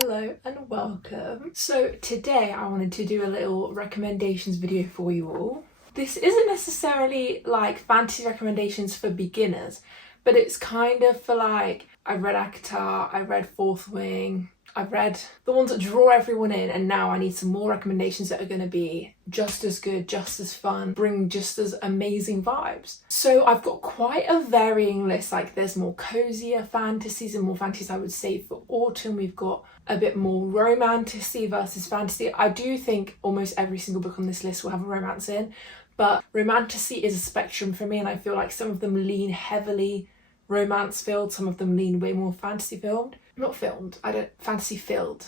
Hello and welcome. So today I wanted to do a little recommendations video for you all. This isn't necessarily like fantasy recommendations for beginners, but it's kind of for like, I read ACOTAR, I read Fourth Wing, I've read the ones that draw everyone in, and now I need some more recommendations that are going to be just as good, just as fun, bring just as amazing vibes. So I've got quite a varying list. Like there's more cozier fantasies and more fantasies I would say for autumn. We've got a bit more romantasy versus fantasy. I do think almost every single book on this list will have a romance in, but romantasy is a spectrum for me, and I feel like some of them lean heavily romance filled, some of them lean way more fantasy filled. Fantasy filled.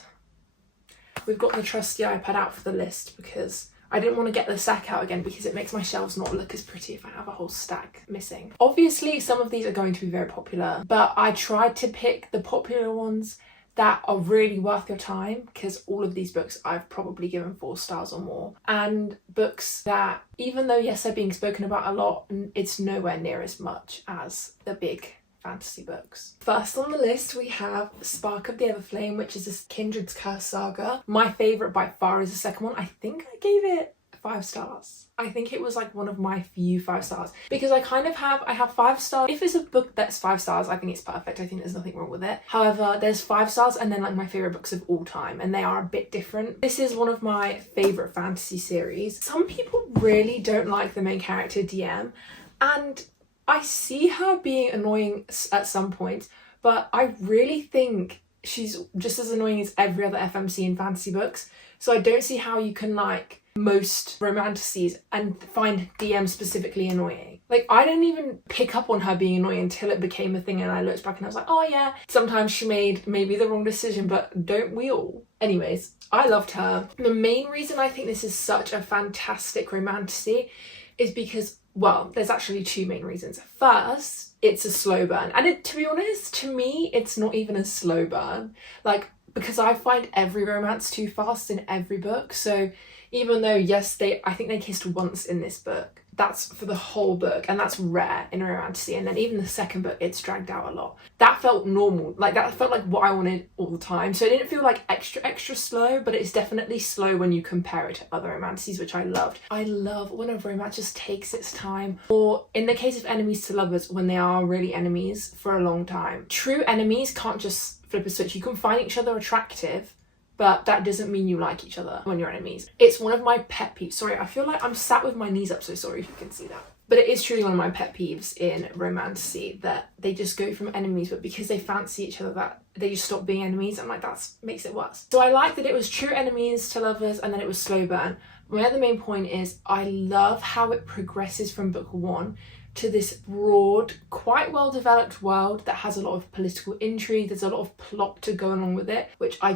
We've got the trusty iPad out for the list because I didn't want to get the stack out again because it makes my shelves not look as pretty if I have a whole stack missing. Obviously, some of these are going to be very popular, but I tried to pick the popular ones that are really worth your time, because all of these books I've probably given 4 stars or more, and books that, even though yes they're being spoken about a lot, it's nowhere near as much as the big fantasy books. First on the list we have Spark of the Everflame, which is a Kindred's Curse saga. My favourite by far is the second one. I think I gave it 5 stars. I think it was like one of my few 5 stars, because I have 5 stars. If it's a book that's 5 stars, I think it's perfect. I think there's nothing wrong with it. However, there's 5 stars and then like my favourite books of all time, and they are a bit different. This is one of my favourite fantasy series. Some people really don't like the main character DM, and I see her being annoying at some point, but I really think she's just as annoying as every other FMC in fantasy books. So I don't see how you can like most romantasies and find DM specifically annoying. Like, I didn't even pick up on her being annoying until it became a thing, and I looked back and I was like, oh yeah, sometimes she made maybe the wrong decision, but don't we all? Anyways, I loved her. The main reason I think this is such a fantastic romantasy is because, well, there's actually 2 main reasons. First, it's a slow burn. And to be honest, to me, it's not even a slow burn. Like, because I find every romance too fast in every book. So even though, yes, I think they kissed once in this book, that's for the whole book, and that's rare in a romantasy. And then even the second book, it's dragged out a lot. That felt normal. Like, that felt like what I wanted all the time. So it didn't feel like extra slow, but it's definitely slow when you compare it to other romantasy, which I loved. I love when a romance just takes its time, or in the case of enemies to lovers, when they are really enemies for a long time. True enemies can't just flip a switch. You can find each other attractive, but that doesn't mean you like each other when you're enemies. It's one of my pet peeves. Sorry, I feel like I'm sat with my knees up, so sorry if you can see that. But it is truly one of my pet peeves in romantasy, that they just go from enemies, but because they fancy each other, that they just stop being enemies, and like that makes it worse. So I like that it was true enemies to lovers, and then it was slow burn. My other main point is I love how it progresses from book 1 to this broad, quite well developed world that has a lot of political intrigue. There's a lot of plot to go along with it, which I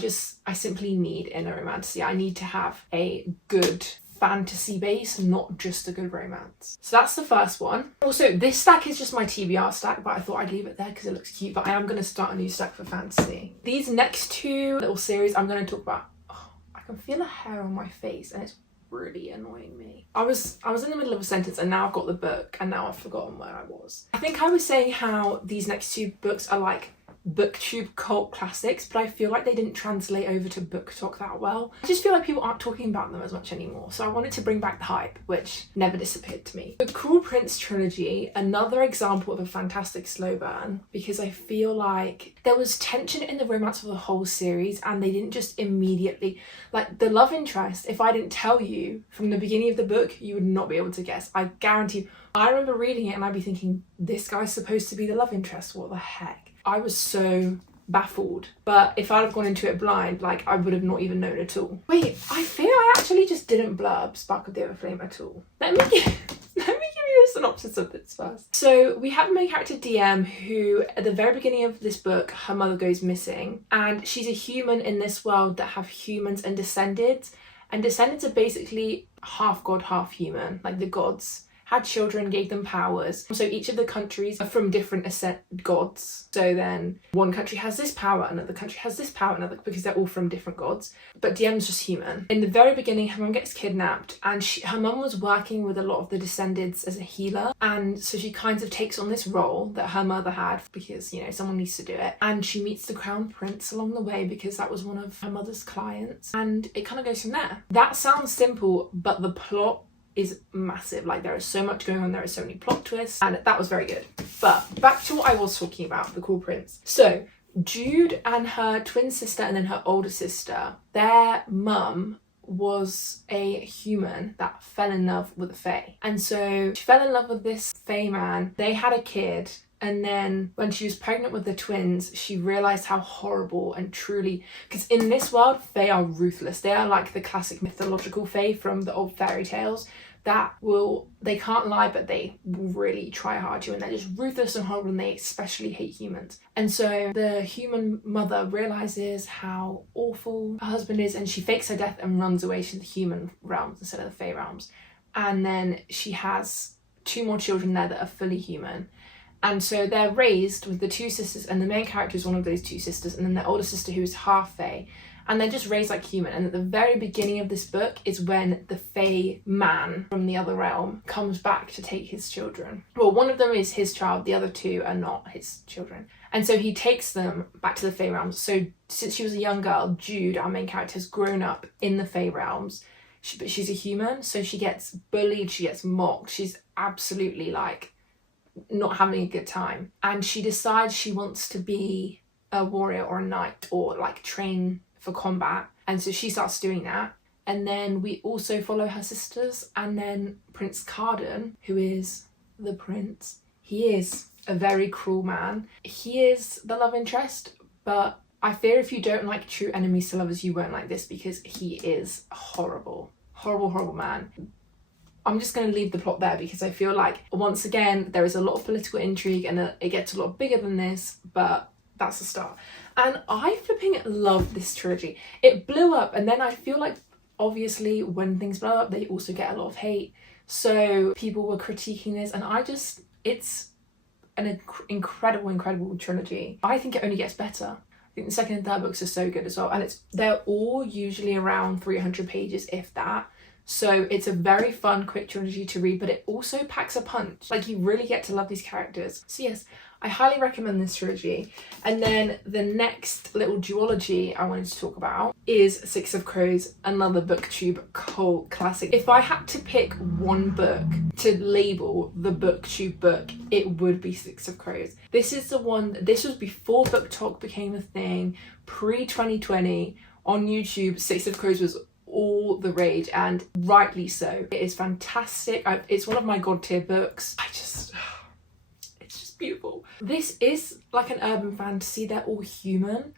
simply need in a romantasy. I need to have a good fantasy base, not just a good romance. So that's the first one. Also, this stack is just my TBR stack, but I thought I'd leave it there because it looks cute, but I am going to start a new stack for fantasy. These next 2 little series I'm going to talk about. Oh, I can feel a hair on my face and it's really annoying me. I was in the middle of a sentence and now I've got the book and now I've forgotten where I was. I think I was saying how these next 2 books are like booktube cult classics, but I feel like they didn't translate over to BookTok that well. I just feel like people aren't talking about them as much anymore, so I wanted to bring back the hype, which never disappeared to me. The Cruel Prince trilogy, another example of a fantastic slow burn, because I feel like there was tension in the romance of the whole series, and they didn't just immediately, like the love interest, if I didn't tell you from the beginning of the book, you would not be able to guess. I guarantee. I remember reading it and I'd be thinking, this guy's supposed to be the love interest, what the heck? I was so baffled. But if I'd have gone into it blind, like, I would have not even known at all. Wait, I fear I actually just didn't blurb Spark of the Everflame at all. Let me give you a synopsis of this first. So we have a main character DM who, at the very beginning of this book, her mother goes missing, and she's a human in this world that have humans and descendants. And descendants are basically half god, half human. Like, the gods had children, gave them powers. So each of the countries are from different gods. So then one country has this power, another country has this power, because they're all from different gods. But Diem's just human. In the very beginning, her mum gets kidnapped, and her mum was working with a lot of the descendants as a healer. And so she kind of takes on this role that her mother had because, you know, someone needs to do it. And she meets the crown prince along the way because that was one of her mother's clients. And it kind of goes from there. That sounds simple, but the plot is massive. Like, there is so much going on, there are so many plot twists, and that was very good. But back to what I was talking about, the cool prince. So Jude and her twin sister and then her older sister, their mum was a human that fell in love with a fae. And so she fell in love with this fae man. They had a kid. And then when she was pregnant with the twins, she realised how horrible and truly... Because in this world, fae are ruthless. They are like the classic mythological fae from the old fairy tales that they can't lie, but they will really try hard to, and they're just ruthless and horrible, and they especially hate humans. And so the human mother realises how awful her husband is, and she fakes her death and runs away to the human realms instead of the fae realms. And then she has 2 more children there that are fully human. And so they're raised with the 2 sisters, and the main character is one of those 2 sisters, and then their older sister who is half fae. And they're just raised like human. And at the very beginning of this book is when the fae man from the other realm comes back to take his children. Well, one of them is his child, the other 2 are not his children. And so he takes them back to the fae realms. So since she was a young girl, Jude, our main character, has grown up in the fae realms. But she's a human, so she gets bullied, she gets mocked. She's absolutely like not having a good time. And she decides she wants to be a warrior or a knight, or like train for combat. And so she starts doing that. And then we also follow her sisters, and then Prince Carden, who is the prince. He is a very cruel man. He is the love interest, but I fear if you don't like true enemies to lovers, you won't like this, because he is horrible. Horrible, horrible man. I'm just going to leave the plot there because I feel like, once again, there is a lot of political intrigue and it gets a lot bigger than this, but that's the start. And I flipping love this trilogy. It blew up, and then I feel like, obviously, when things blow up, they also get a lot of hate. So people were critiquing this, and it's an incredible trilogy. I think it only gets better. I think the second and third books are so good as well, and they're all usually around 300 pages, if that. So it's a very fun, quick trilogy to read, but it also packs a punch. Like, you really get to love these characters. So yes, I highly recommend this trilogy. And then the next little duology I wanted to talk about is Six of Crows, another BookTube cult classic. If I had to pick one book to label the BookTube book, it would be Six of Crows. This is the one, this was before Book Talk became a thing, pre-2020 on YouTube. Six of Crows was all the rage, and rightly so. It is fantastic. It's one of my god tier books. It's just beautiful. This is like an urban fantasy. They're all human,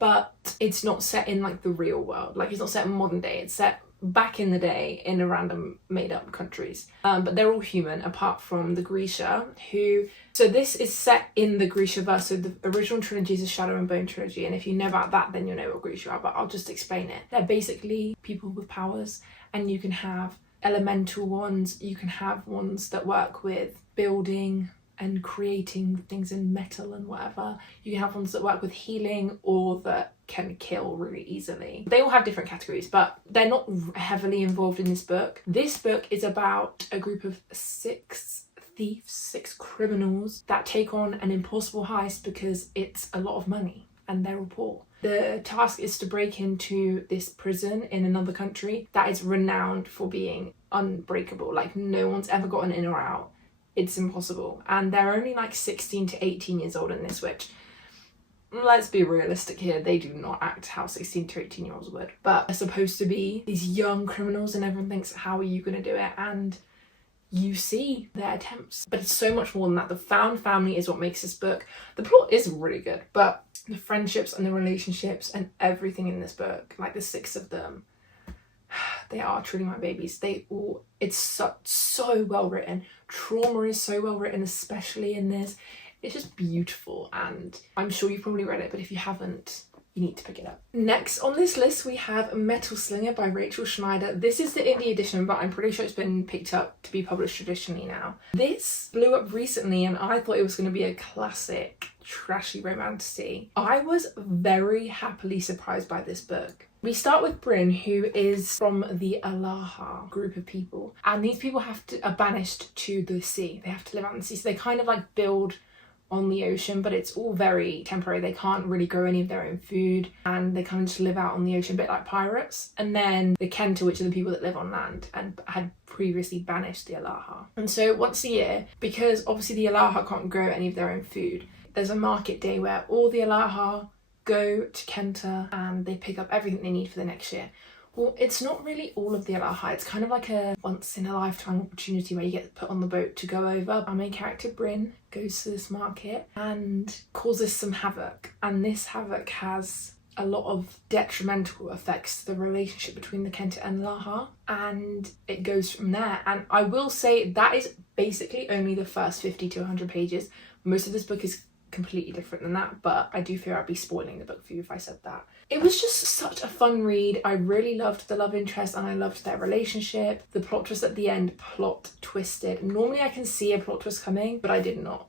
but it's not set in like the real world. Like, it's not set in modern day. It's set back in the day in a random made up countries. But they're all human apart from the Grisha, who... So this is set in the Grisha verse. So the original trilogy is a Shadow and Bone trilogy, and if you know about that, then you'll know what Grisha are, but I'll just explain it. They're basically people with powers, and you can have elemental ones, you can have ones that work with building and creating things in metal and whatever. You can have ones that work with healing or that can kill really easily. They all have different categories, but they're not heavily involved in this book. This book is about a group of 6 thieves, 6 criminals that take on an impossible heist because it's a lot of money and they're all poor. The task is to break into this prison in another country that is renowned for being unbreakable. Like, no one's ever gotten in or out. It's impossible. And they're only like 16 to 18 years old in this, which, let's be realistic here, they do not act how 16 to 18 year olds would. But they're supposed to be these young criminals, and everyone thinks, how are you going to do it? And you see their attempts. But it's so much more than that. The found family is what makes this book. The plot is really good, but the friendships and the relationships and everything in this book, like the 6 of them, they are truly my babies. It's so well written. Trauma is so well written, especially in this. It's just beautiful, and I'm sure you've probably read it, but if you haven't, you need to pick it up. Next on this list we have Metal Slinger by Rachel Schneider. This is the indie edition, but I'm pretty sure it's been picked up to be published traditionally now. This blew up recently and I thought it was going to be a classic trashy romantasy. I was very happily surprised by this book. We start with Bryn, who is from the Alaha group of people, and these people are banished to the sea. They have to live out in the sea, so they kind of like build on the ocean, but it's all very temporary. They can't really grow any of their own food and they kind of just live out on the ocean, a bit like pirates. And then the Kenta, which are the people that live on land and had previously banished the Alaha. And so once a year, because obviously the Alaha can't grow any of their own food, there's a market day where all the Alaha go to Kenta and they pick up everything they need for the next year. Well, it's not really all of the Alaha. It's kind of like a once in a lifetime opportunity where you get put on the boat to go over. Our main character, Bryn, goes to this market and causes some havoc. And this havoc has a lot of detrimental effects to the relationship between the Kenta and Alaha. And it goes from there. And I will say that is basically only the first 50 to 100 pages. Most of this book is completely different than that, but I do fear I'd be spoiling the book for you if I said that. It was just such a fun read. I really loved the love interest and I loved their relationship. The plot twist at the end, plot twisted. Normally I can see a plot twist coming, but I did not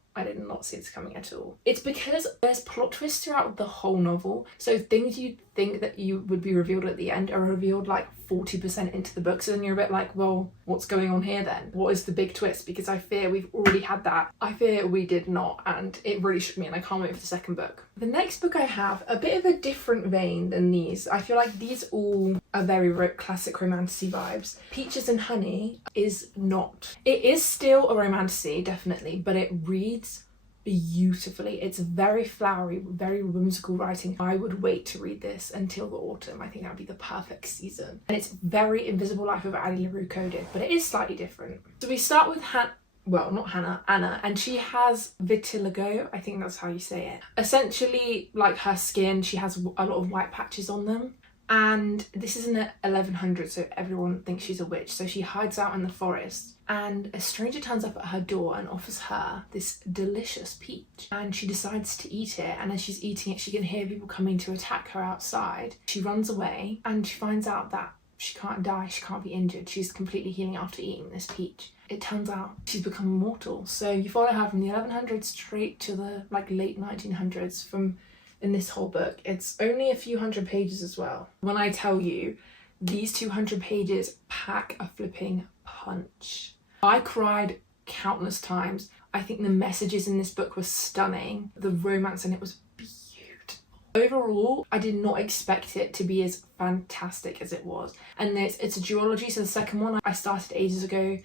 see this coming at all. It's because there's plot twists throughout the whole novel. So things you'd think that you would be revealed at the end are revealed like 40% into the book. So then you're a bit like, well, what's going on here then? What is the big twist? Because I fear we've already had that. I fear we did not, and it really shook me and I can't wait for the second book. The next book I have, a bit of a different vein than these. I feel like these all are very classic romantasy vibes. Peaches and Honey is not. It is still a romantasy, definitely, but it reads beautifully. It's very flowery, very whimsical writing. I would wait to read this until the autumn. I think that would be the perfect season. And it's very Invisible Life of Addie LaRue coded, but it is slightly different. So we start with Anna, and she has vitiligo, I think that's how you say it. Essentially, like her skin, she has a lot of white patches on them. And this is in the 1100s, so everyone thinks she's a witch. So she hides out in the forest and a stranger turns up at her door and offers her this delicious peach. And she decides to eat it. And as she's eating it, she can hear people coming to attack her outside. She runs away and she finds out that she can't die, she can't be injured. She's completely healing after eating this peach. It turns out she's become immortal. So you follow her from the 1100s straight to the late 1900s in this whole book. It's only a few hundred pages as well. When I tell you, these 200 pages pack a flipping punch. I cried countless times. I think the messages in this book were stunning. The romance in it was beautiful. Overall, I did not expect it to be as fantastic as it was. And it's a duology, so the second one I started ages ago.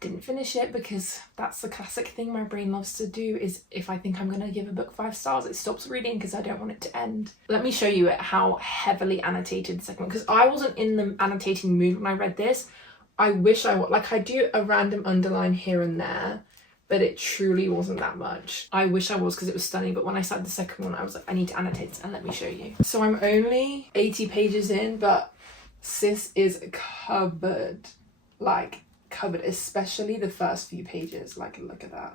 Didn't finish it because that's the classic thing my brain loves to do, is if I think I'm going to give a book 5 stars, it stops reading because I don't want it to end. Let me show you how heavily annotated the second one, because I wasn't in the annotating mood when I read this. I wish I would. Like, I do a random underline here and there, but it truly wasn't that much. I wish I was, because it was stunning, but when I started the second one I was like, I need to annotate this, and let me show you. So I'm only 80 pages in, but sis is covered. Like, covered, especially the first few pages. Like, look at that.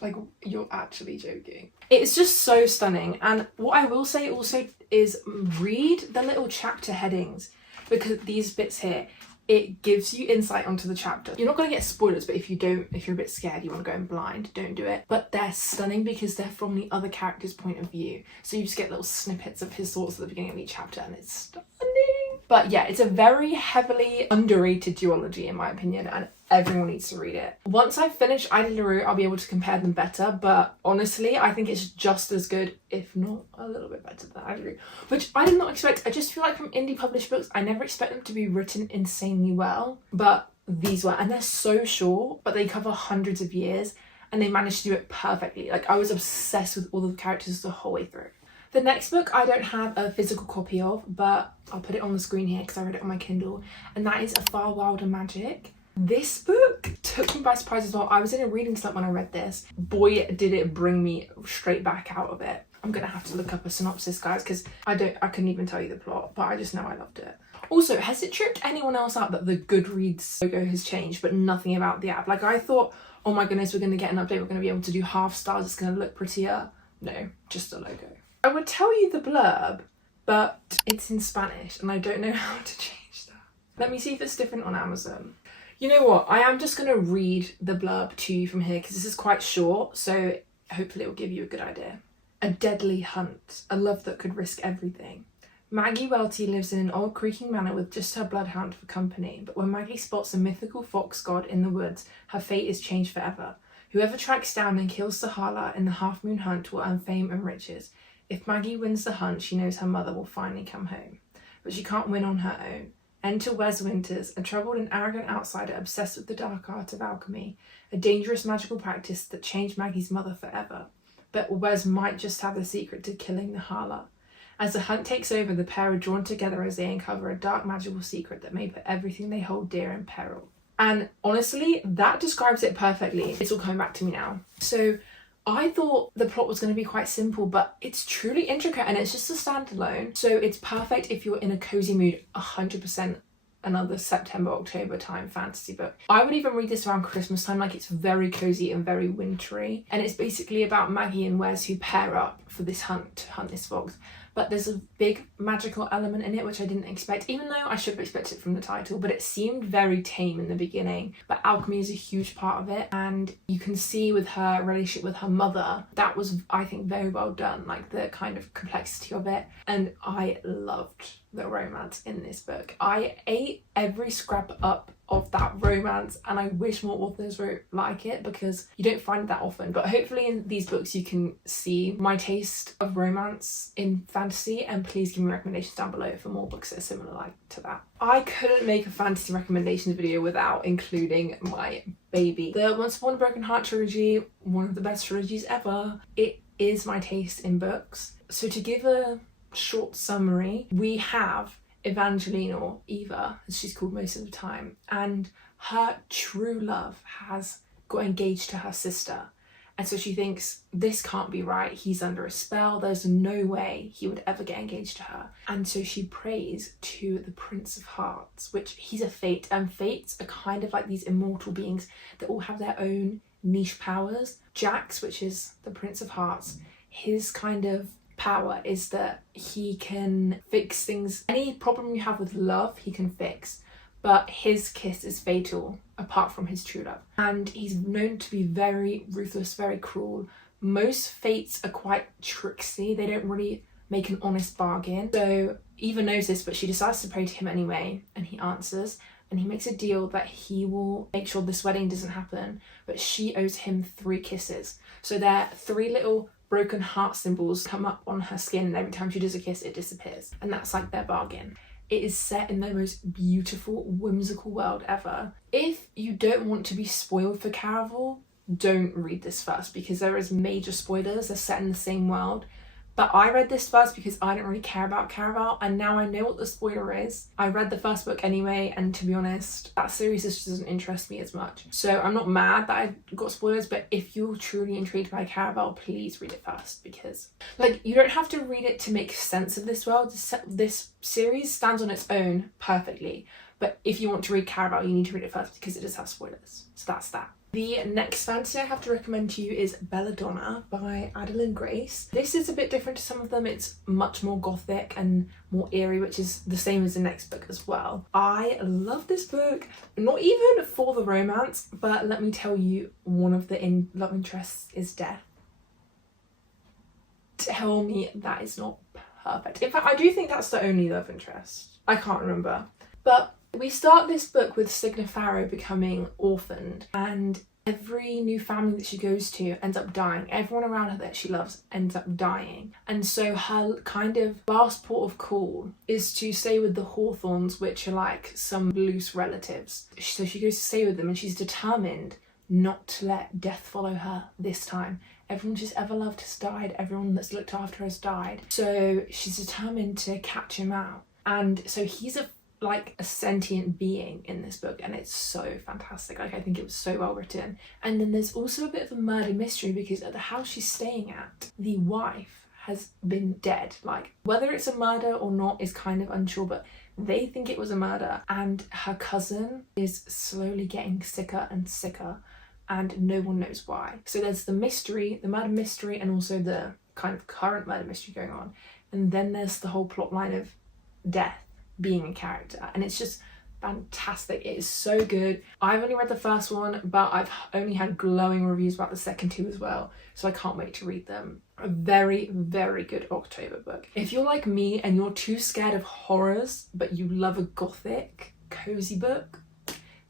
Like, you're actually joking. It's just so stunning. And what I will say also is read the little chapter headings, because these bits here, it gives you insight onto the chapter. You're not going to get spoilers, but if you're a bit scared, you want to go in blind, don't do it. But they're stunning because they're from the other character's point of view. So you just get little snippets of his thoughts at the beginning of each chapter, and it's stunning. But yeah, it's a very heavily underrated duology in my opinion, and everyone needs to read it. Once I finish Addie LaRue, I'll be able to compare them better, but honestly, I think it's just as good, if not a little bit better than Addie LaRue, which I did not expect. I just feel like from indie published books, I never expect them to be written insanely well, but these were, and they're so short, but they cover hundreds of years, and they managed to do it perfectly. Like, I was obsessed with all the characters the whole way through. The next book I don't have a physical copy of, but I'll put it on the screen here because I read it on my Kindle, and that is A Far Wilder Magic. This book took me by surprise as well. I was in a reading slump when I read this. Boy, did it bring me straight back out of it. I'm gonna have to look up a synopsis, guys, because I couldn't even tell you the plot, but I just know I loved it. Also, has it tripped anyone else out that the Goodreads logo has changed, but nothing about the app? Like, I thought, oh my goodness, we're gonna get an update, we're gonna be able to do half stars, it's gonna look prettier. No, just a logo. I would tell you the blurb, but it's in Spanish and I don't know how to change that. Let me see if it's different on Amazon. You know what? I am just going to read the blurb to you from here because this is quite short, so hopefully it will give you a good idea. A deadly hunt, a love that could risk everything. Maggie Welty lives in an old creaking manor with just her bloodhound for company, but when Maggie spots a mythical fox god in the woods, her fate is changed forever. Whoever tracks down and kills Sahala in the half-moon hunt will earn fame and riches. If Maggie wins the hunt, she knows her mother will finally come home. But she can't win on her own. Enter Wes Winters, a troubled and arrogant outsider obsessed with the dark art of alchemy, a dangerous magical practice that changed Maggie's mother forever. But Wes might just have the secret to killing the Hala. As the hunt takes over, the pair are drawn together as they uncover a dark magical secret that may put everything they hold dear in peril. And honestly, that describes it perfectly. It's all coming back to me now. So I thought the plot was going to be quite simple, but it's truly intricate and it's just a standalone. So it's perfect if you're in a cozy mood, 100% another September, October time fantasy book. I would even read this around Christmas time, like it's very cozy and very wintry. And it's basically about Maggie and Wes who pair up for this hunt, to hunt this fox. But there's a big magical element in it, which I didn't expect, even though I should have expected it from the title, but it seemed very tame in the beginning. But alchemy is a huge part of it. And you can see with her relationship with her mother, that was, I think, very well done, like the kind of complexity of it. And I loved the romance in this book. I ate every scrap up of that romance and I wish more authors wrote like it because you don't find that often. But hopefully in these books you can see my taste of romance in fantasy, and please give me recommendations down below for more books that are similar like to that. I couldn't make a fantasy recommendations video without including my baby. The Once Upon a Broken Heart trilogy, one of the best trilogies ever. It is my taste in books. So to give a short summary, we have Evangeline, or Eva as she's called most of the time, and her true love has got engaged to her sister, and so she thinks this can't be right, he's under a spell, there's no way he would ever get engaged to her. And so she prays to the Prince of Hearts, which he's a fate, and fates are kind of like these immortal beings that all have their own niche powers. Jax, which is the Prince of Hearts, his kind of power is that he can fix things. Any problem you have with love, he can fix, but his kiss is fatal apart from his true love. And he's known to be very ruthless, very cruel. Most fates are quite tricksy, they don't really make an honest bargain. So Eva knows this, but she decides to pray to him anyway, and he answers, and he makes a deal that he will make sure this wedding doesn't happen, but she owes him 3 kisses. So they're 3 little broken heart symbols come up on her skin, and every time she does a kiss it disappears, and that's like their bargain. It is set in the most beautiful, whimsical world ever. If you don't want to be spoiled for Caraval, don't read this first because there is major spoilers. They're set in the same world. But I read this first because I don't really care about Caraval, and now I know what the spoiler is. I read the first book anyway, and to be honest, that series just doesn't interest me as much. So I'm not mad that I got spoilers, but if you're truly intrigued by Caraval, please read it first, because like you don't have to read it to make sense of this world. This series stands on its own perfectly. But if you want to read Caraval, you need to read it first because it does have spoilers. So that's that. The next fantasy I have to recommend to you is Belladonna by Adeline Grace. This is a bit different to some of them. It's much more gothic and more eerie, which is the same as the next book as well. I love this book, not even for the romance, but let me tell you, one of the love interests is death. Tell me that is not perfect. In fact, I do think that's the only love interest. I can't remember. But we start this book with Signa Farrow becoming orphaned, and every new family that she goes to ends up dying. Everyone around her that she loves ends up dying. And so her kind of last port of call is to stay with the Hawthorns, which are like some loose relatives. So she goes to stay with them, and she's determined not to let death follow her this time. Everyone she's ever loved has died. Everyone that's looked after her has died. So she's determined to catch him out. And so he's like a sentient being in this book, and it's so fantastic. Like, I think it was so well written. And then there's also a bit of a murder mystery because at the house she's staying at, the wife has been dead. Like, whether it's a murder or not is kind of unsure, but they think it was a murder, and her cousin is slowly getting sicker and sicker, and no one knows why. So there's the mystery, the murder mystery, and also the kind of current murder mystery going on, and then there's the whole plot line of death being a character, and it's just fantastic. It is so good. I've only read the first one, but I've only had glowing reviews about the second two as well, so I can't wait to read them. A very, very good October book. If you're like me and you're too scared of horrors but you love a gothic cozy book,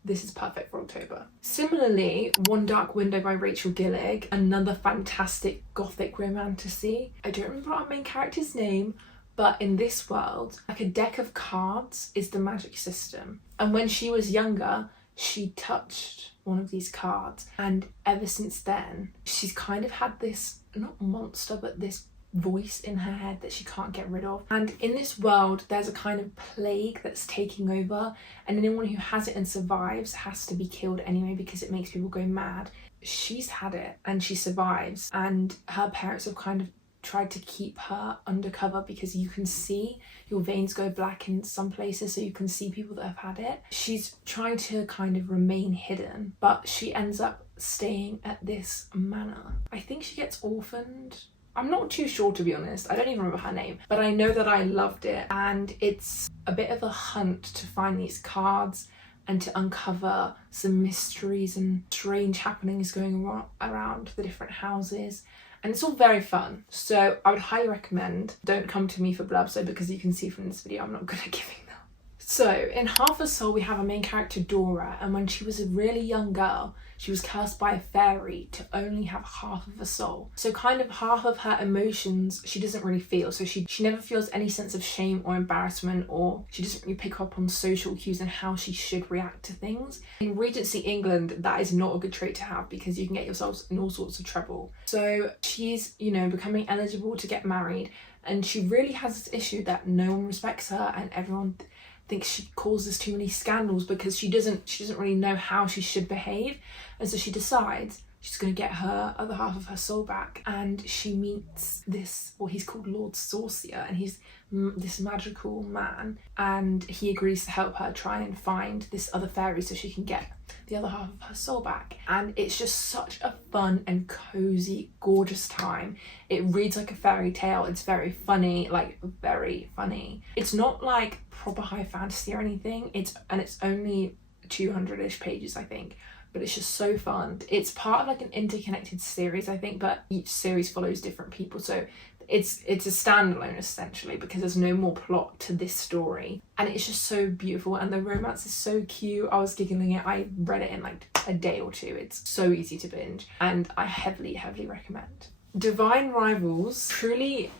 this is perfect for October. Similarly, One Dark Window by Rachel Gillig, another fantastic gothic romantasy. I don't remember our main character's name, but in this world, like a deck of cards is the magic system. And when she was younger, she touched one of these cards. And ever since then, she's kind of had this, not monster, but this voice in her head that she can't get rid of. And in this world, there's a kind of plague that's taking over, and anyone who has it and survives has to be killed anyway because it makes people go mad. She's had it and she survives, and her parents have kind of tried to keep her undercover because you can see your veins go black in some places, so you can see people that have had it. She's trying to kind of remain hidden, but she ends up staying at this manor. I think she gets orphaned. I'm not too sure, to be honest. I don't even remember her name, but I know that I loved it, and it's a bit of a hunt to find these cards and to uncover some mysteries and strange happenings going around the different houses. And it's all very fun, so I would highly recommend. Don't come to me for blabs though, because you can see from this video I'm not good at giving them. So in Half a Soul we have a main character, Dora, and when she was a really young girl she was cursed by a fairy to only have half of a soul. So kind of half of her emotions she doesn't really feel, so she never feels any sense of shame or embarrassment, or she doesn't really pick up on social cues and how she should react to things. In Regency England that is not a good trait to have because you can get yourselves in all sorts of trouble. So she's, you know, becoming eligible to get married, and she really has this issue that no one respects her and everyone thinks she causes too many scandals because she doesn't really know how she should behave. And so she decides she's going to get her other half of her soul back, and she meets this, well, he's called Lord Sorcier, and he's this magical man, and he agrees to help her try and find this other fairy so she can get the other half of her soul back. And it's just such a fun and cozy, gorgeous time. It reads like a fairy tale. It's very funny, like very funny. It's not like proper high fantasy or anything. It's only 200-ish pages, I think, but it's just so fun. It's part of like an interconnected series, I think, but each series follows different people, so it's a standalone essentially because there's no more plot to this story, and it's just so beautiful and the romance is so cute. I was giggling it. I read it in like a day or two. It's so easy to binge and I heavily recommend. Divine Rivals, truly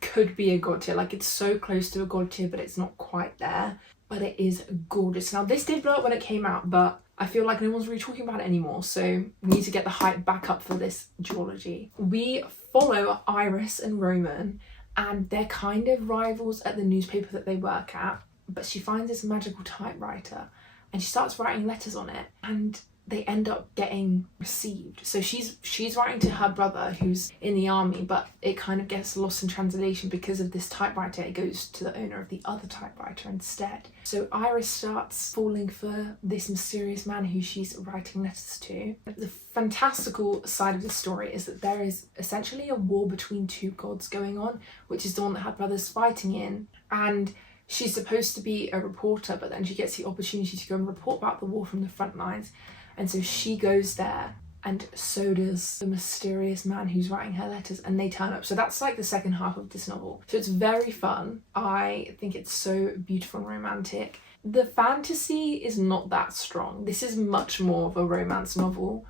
could be a god tier. Like, it's so close to a god tier but it's not quite there, but it is gorgeous. Now this did blow up when it came out, but I feel like no one's really talking about it anymore, so we need to get the hype back up for this duology. We follow Iris and Roman, and they're kind of rivals at the newspaper that they work at, but she finds this magical typewriter and she starts writing letters on it, and they end up getting received. So she's writing to her brother who's in the army, but it kind of gets lost in translation because of this typewriter. It goes to the owner of the other typewriter instead. So Iris starts falling for this mysterious man who she's writing letters to. The fantastical side of the story is that there is essentially a war between two gods going on, which is the one that her brother's fighting in, and she's supposed to be a reporter, but then she gets the opportunity to go and report about the war from the front lines. And so she goes there, and so does the mysterious man who's writing her letters, and they turn up. So that's like the second half of this novel. So it's very fun. I think it's so beautiful and romantic. The fantasy is not that strong. This is much more of a romance novel,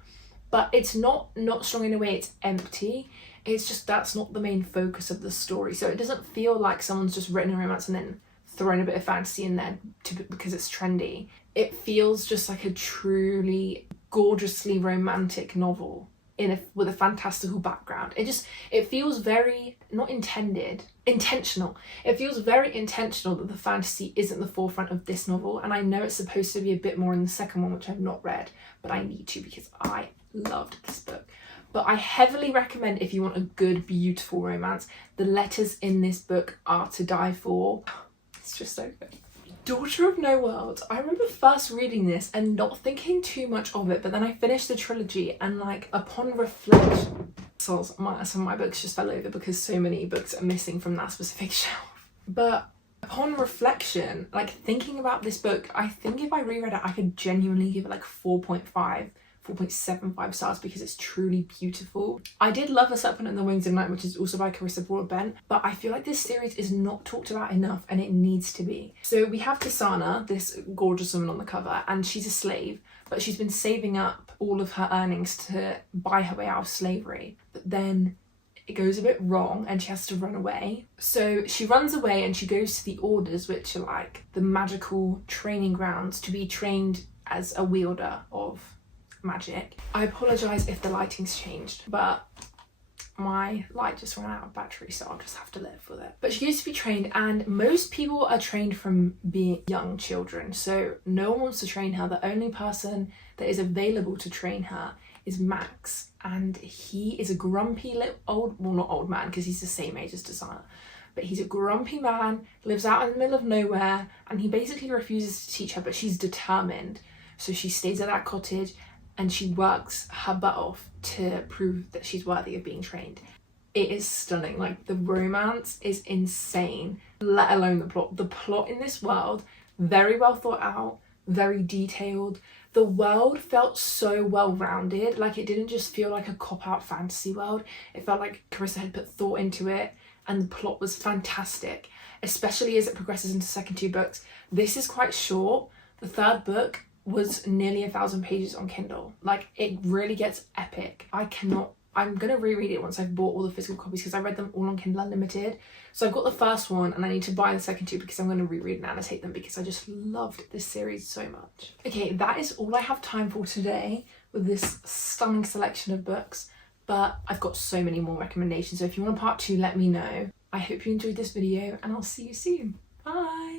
but it's not strong in a way it's empty. It's just that's not the main focus of the story. So it doesn't feel like someone's just written a romance and then thrown a bit of fantasy in there because it's trendy. It feels just like a truly gorgeously romantic novel with a fantastical background. It feels very intentional. It feels very intentional that the fantasy isn't the forefront of this novel, and I know it's supposed to be a bit more in the second one, which I've not read, but I need to because I loved this book. But I heavily recommend, if you want a good, beautiful romance, the letters in this book are to die for. It's just so good. Daughter of No World. I remember first reading this and not thinking too much of it, but then I finished the trilogy and like upon reflection, some of my books just fell over because so many books are missing from that specific shelf. But upon reflection, like thinking about this book, I think if I reread it, I could genuinely give it like 4.75 stars because it's truly beautiful. I did love A Serpent and the Wings of Night, which is also by Carissa Broadbent, but I feel like this series is not talked about enough and it needs to be. So we have Tisana, this gorgeous woman on the cover, and she's a slave, but she's been saving up all of her earnings to buy her way out of slavery. But then it goes a bit wrong and she has to run away. So she runs away and she goes to the Orders, which are like the magical training grounds to be trained as a wielder of magic. I apologise if the lighting's changed, but my light just ran out of battery, so I'll just have to live with it. But she goes to be trained, and most people are trained from being young children, so no one wants to train her. The only person that is available to train her is Max, and he is a grumpy not old man because he's the same age as Tisana, but he's a grumpy man, lives out in the middle of nowhere, and he basically refuses to teach her, but she's determined. So she stays at that cottage and she works her butt off to prove that she's worthy of being trained. It is stunning. Like, the romance is insane, let alone the plot. The plot in this world, very well thought out, very detailed. The world felt so well-rounded. Like, it didn't just feel like a cop-out fantasy world. It felt like Carissa had put thought into it, and the plot was fantastic, especially as it progresses into the second two books. This is quite short. The third book was nearly 1,000 pages on Kindle. Like, it really gets epic. I'm gonna reread it once I've bought all the physical copies because I read them all on Kindle Unlimited. So I've got the first one and I need to buy the second two because I'm gonna reread and annotate them because I just loved this series so much. Okay, that is all I have time for today with this stunning selection of books, but I've got so many more recommendations. So if you want a part 2, let me know. I hope you enjoyed this video and I'll see you soon. Bye.